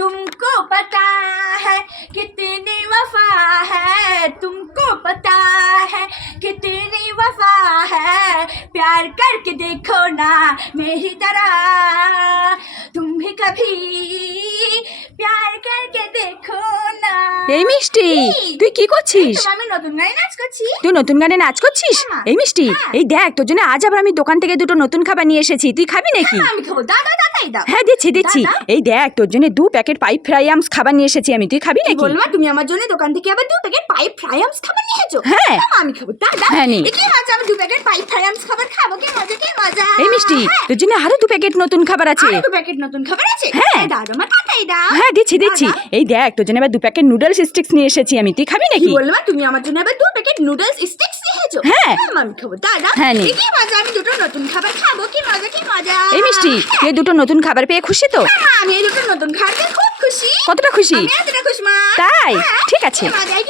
तुमको पता है कितनी वफा है, तुमको पता है कितनी वफा है, प्यार करके देखो ना मेरी तरह, तुम भी कभी प्यार करके देखो ना। এই মিষ্টি, তুই কি করছিস? আমি নতুন গানে নাচ করছি। তুই নতুন গানে নাচ করছিস? এই মিষ্টি, এই দেখ তোর জন্য আজ আবার আমি দোকান থেকে দুটো নতুন খাবার নিয়ে এসেছি, তুই খাবি নাকি? আমি খাবো। দাদা দাদাই দাও। হ্যাঁ দিচ্ছি। এই দেখ তোর জন্য 2 প্যাকেট পাইপ ফ্রাই আমস খাবার নিয়ে এসেছি আমি, তুই খাবি নাকি? বলমা তুমি আমার জন্য দোকান থেকে আবার 2 প্যাকেট পাইপ ফ্রাই আমস খাবার নিয়ে এসেছো? হ্যাঁ আমি খাবো। দাদা হ্যাঁ নি। কি মজা, আমি 2 প্যাকেট পাইপ ফ্রাই আমস খাবার খাবো, কি মজা কি মজা। এই মিষ্টি, তোর জন্য আরো 2 প্যাকেট নতুন খাবার আছে। আরো 2 প্যাকেট নতুন খাবার আছে? হ্যাঁ। দাদা মা তাড়াতাড়ি দাও। হ্যাঁ দিচ্ছি। এই দেখ তোর জন্য আবার 2 প্যাকেট নুডলস স্টিক্স নিয়ে এসেছি আমি, তুই খাবি নাকি? বলমা তুমি আমার জন্য আবার 2 প্যাকেট নুডলস স্টিক্স নিয়ে এসেছো? হ্যাঁ। আমি খাবো। দাদা হ্যাঁ নি। কি মজা, আমি দুটো নতুন খাবার খাবো, কি মজা কি মজা। এই মিষ্টি, তুই এই দুটো নতুন খাবার পেয়ে খুশি তো? হ্যাঁ, আমি এই দুটো নতুন খাবার পেয়ে খুব খুশি। কতটা খুশি? আমি এতটা খুশি মা। তাই? ঠিক আছে। কি মজা, কি